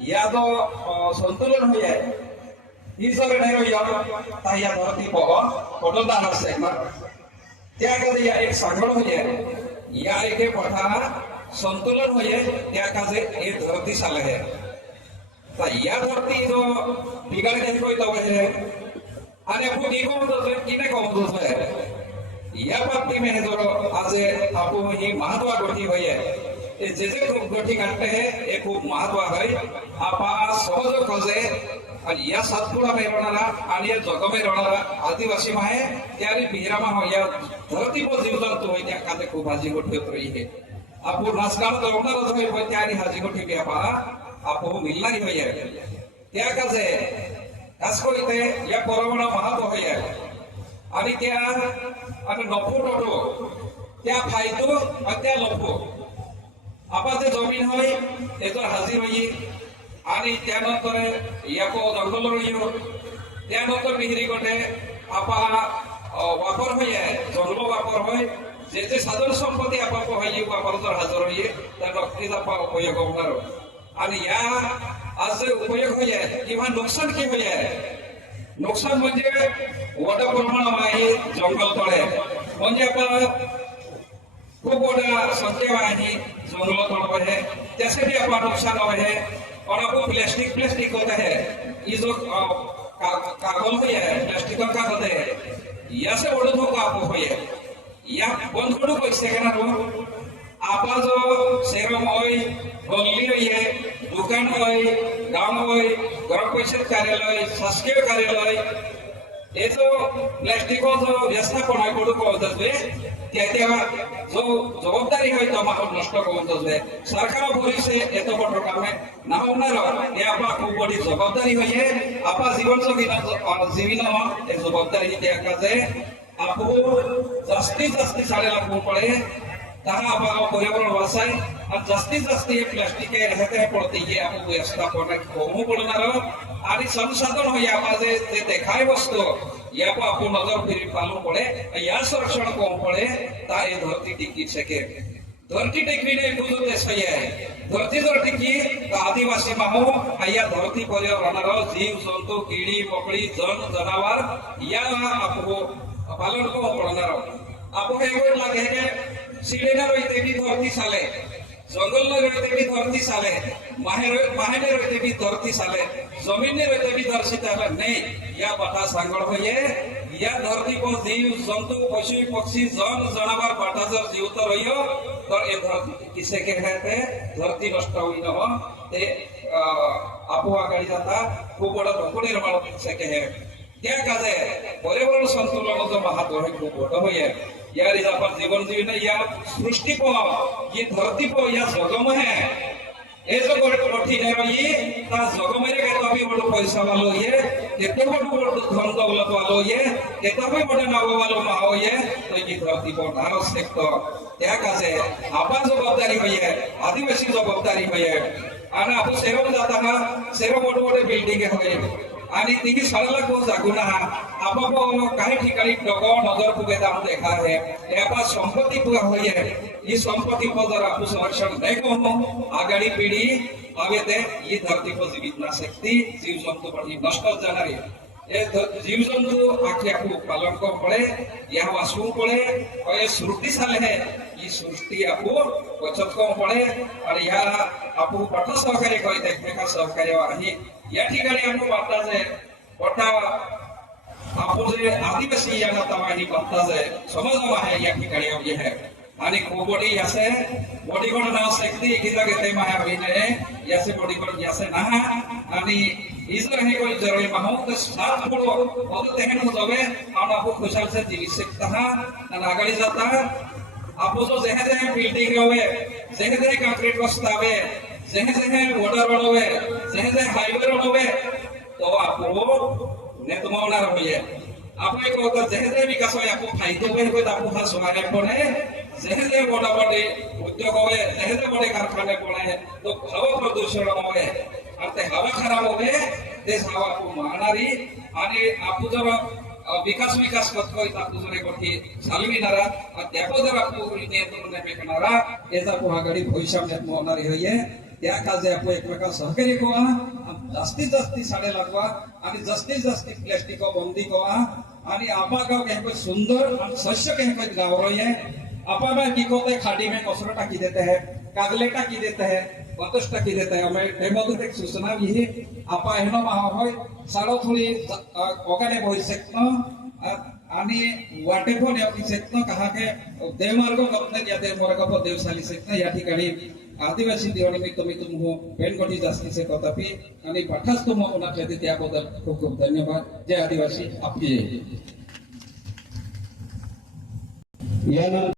या तो संतुलन हो जाए ही सब नहीं हो जाओ ताया धरती पर कोटलदार से त्या कदे या एक सागड़ हो जाए या एक पठा संतुलन हो जाए त्या कदे ये धरती साले है ता या धरती जो बिगड़ के कोई तो है अने आपको देखो तो किने को तो है या बात में जो आज आपको ये महत्व गोटी हुई है जे जे गोटी करते हैं एक खूब महत्व है आपा सहज कजे और या सातपुरा में रहना और ये जगह में रहना आदिवासी माहे त्यारी बिहरामा हो या धरती पर जीव जंतु हो त्या काते खूब हाजी गोटी होत रही है आपको नासकाल तो होना रही है त्यारी हाजी गोटी भी आपको मिलना ही हुई है त्या कजे असको इते या परमाणु महत्व हुई है आणि त्या आणि नफो टोटो त्या फायदो आणि त्या नफो आपा जे जमीन होय त्याचा हाजीर होई आणि त्यानंतर याको जंगल रहियो त्यानंतर बिहरी गटे आपा वापर होय जंगल वापर होय जे जे साधन संपत्ती आपा होई वापर जर हजर होई त्या नक्कीच आपा उपयोग होणार आणि या आज उपयोग होय किंवा नुकसान की होय नुकसान म्हणजे मोठ्या प्रमाणात आहे जंगल तळे म्हणजे आपण खूप मोठ्या संख्या आहे जंगल तळ आहे त्यासाठी आपण नुकसान आहे और आपको प्लास्टिक होता है ये जो कागज है प्लास्टिक का कागज है या से ओढत हो का आपको है या बंद करू पैसे करना रो आपा जो शहर होय गल्ली होय दुकान होय गांव होय ग्राम पंचायत कार्यालय शासकीय कार्यालय ये जो प्लास्टिक जो व्यवस्थापन है कोडू कोणतसवे त्या जो जबाबदारी है तो माहौल नष्ट कोणतसवे सरकार भोरी से एतो बडो काम है ना होणार ये आपा खूब बड़ी जबाबदारी है आपा जीवन जीवन ये जबाबदारी त्या काजे आपको जास्ती साडेला कोण पडे ताहा आपा पर्यावरण वाचाय और जास्ती ये प्लास्टिक रहते पड़ते ये आपको व्यवस्थापन कमू पडणार आणि संसाधन हो या माझे ते देखाय वस्तू या को आपको नजर फिरी पालू पड़े या संरक्षण कम पड़े ता ये धरती टिकी सके धरती टिकवी ने बुझते सही है धरती जर टिकी तो आदिवासी माहो या धरती पर्यावरण जीव जंतु कीड़ी मकड़ी जन जनावर या आपको पालन को पड़णार आपको एक लगे के सीढ़ी रही भी धरती साले जंगल में रहते भी धरती साले माहेने रहते भी धरती साले जमीन ने रहते भी दर्शित नहीं या बता सांगड़ हो या धरती पर जीव जंतु पशु पक्षी जन जनावर बाटा जर जीवत रहियो तो ये धरती किसे कहते धरती नष्ट हुई न हो ते आपो आगाड़ी जाता खूब बड़ा धोको निर्माण से कहे क्या काजे पर्यावरण संतुलन जो महत्व है खूब बड़ा हो या रिजा पर जीवन जीवन या सृष्टि को ये धरती को या जगम है ये जो कठिन है ये ता जगम रे के तभी बड़ पैसा वालो ये केते बड़ धन दौलत वालो ये केते भी बड़ नाव वालो माओ ये तो ये धरती को नारो सेक्तो त्या कासे आपा जबाबदारी है आदिवासी जबाबदारी है आणि आपण सेवा जाता ना सेवा मोठे मोठे बिल्डिंग है आणि तिघी सळला को जागुना आपको काही ठिकाणी डगो नजर पुगेता हम देखा है यापा संपत्ति पूरा होई है ये संपत्ति को जर आप संरक्षण नहीं को आगाड़ी पीढ़ी आवे ते ये धरती को जीवित ना सकती जीव जंतु पर नष्ट जाना है ये जीव जंतु आखे आपको पालन को पड़े या वासु पड़े और ये सृष्टि साले है ये सृष्टि आपको बचत को पड़े और या आपको पठ सहकार्य कोई देखने का सहकार्य आहे या ठिकाणी आपको वाटता है पठा आपको जे आदिवासी या तमाही वाटता है समज आहे या ठिकाणी ये है आणि खूप बडी यासे बडी कोण नाव सकती किता घेते माया होईने यासे बडी कोण यासे ना आणि इसर हे कोई जरूरी माहो तो सात बड़ो बहुत तेहन हो जावे और आपको खुशहाल से जीवी सकता है और आगे जाता है आपको जो जहे बिल्डिंग होवे जहे कंक्रीट रस्तावे जहे वाटर रोड होवे जहे हाईवे रोड होवे तो आपको नेतमावनार होइए आपको एक होता जहे विकास होय आपको फायदो होय कोई आपको हा सुनाने पड़े जहे बड़ा बड़े उद्योग होवे जहे बड़े कारखाने पड़े तो हवा प्रदूषण होवे और ते हवा खराब होवे ते हवा को मारणारी आणि आपको जर विकास करतोय आपको जर गोष्टी चालविणारा त्याको जर आपको नियंत्रण नाही करणारा याचा को आगाडी भविष्यात होणारी होय त्या काजे आपण एकमेकांना सहकार्य करा, जास्तीत जास्ती साडे लागवा आणि जास्तीत जास्ती प्लास्टिक बंदी करा आणि आपा गाव केको सुंदर आणि शस्य केको गाव रहे आपा में की कोते खाड़ी में कसरो टाकी देते हैं, कागले टाकी देते हैं, वातस टाकी देते हैं। हमें टेबल एक सूचना भी आपा हेनो माह होय साडो थोड़ी ओगाने बोई सकनो आणि वाटेपण यावकी सकनो कहा के देवमार्ग गपने या देवमार्ग पर देवशाली सकनो या ठिकाणी आदिवासी दिवानिमित्त मी तुमको पेनगोटी जास्ती से तथापि आणि पाठास तुम उना खेती त्याबद्दल खूप खूप धन्यवाद। जय आदिवासी आपकी जय।